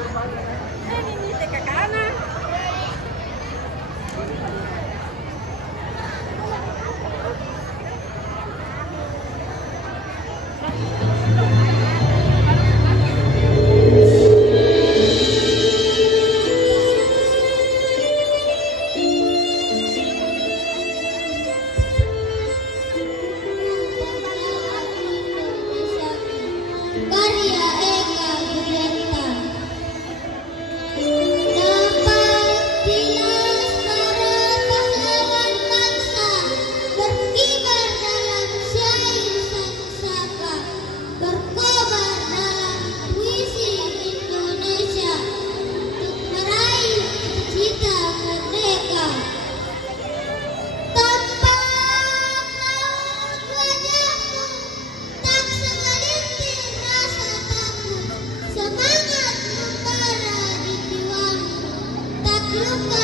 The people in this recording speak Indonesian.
Ini teka kanan. Karya Eka Gudiarta. Dapat dinas para pahlawan bangsa berkibar dalam syair saka, berkobar dalam puisi Indonesia untuk meraih cita merdeka. Tampak raut wajahmu tak segelintir rasa takut, semangat membara di jiwamu, tak luka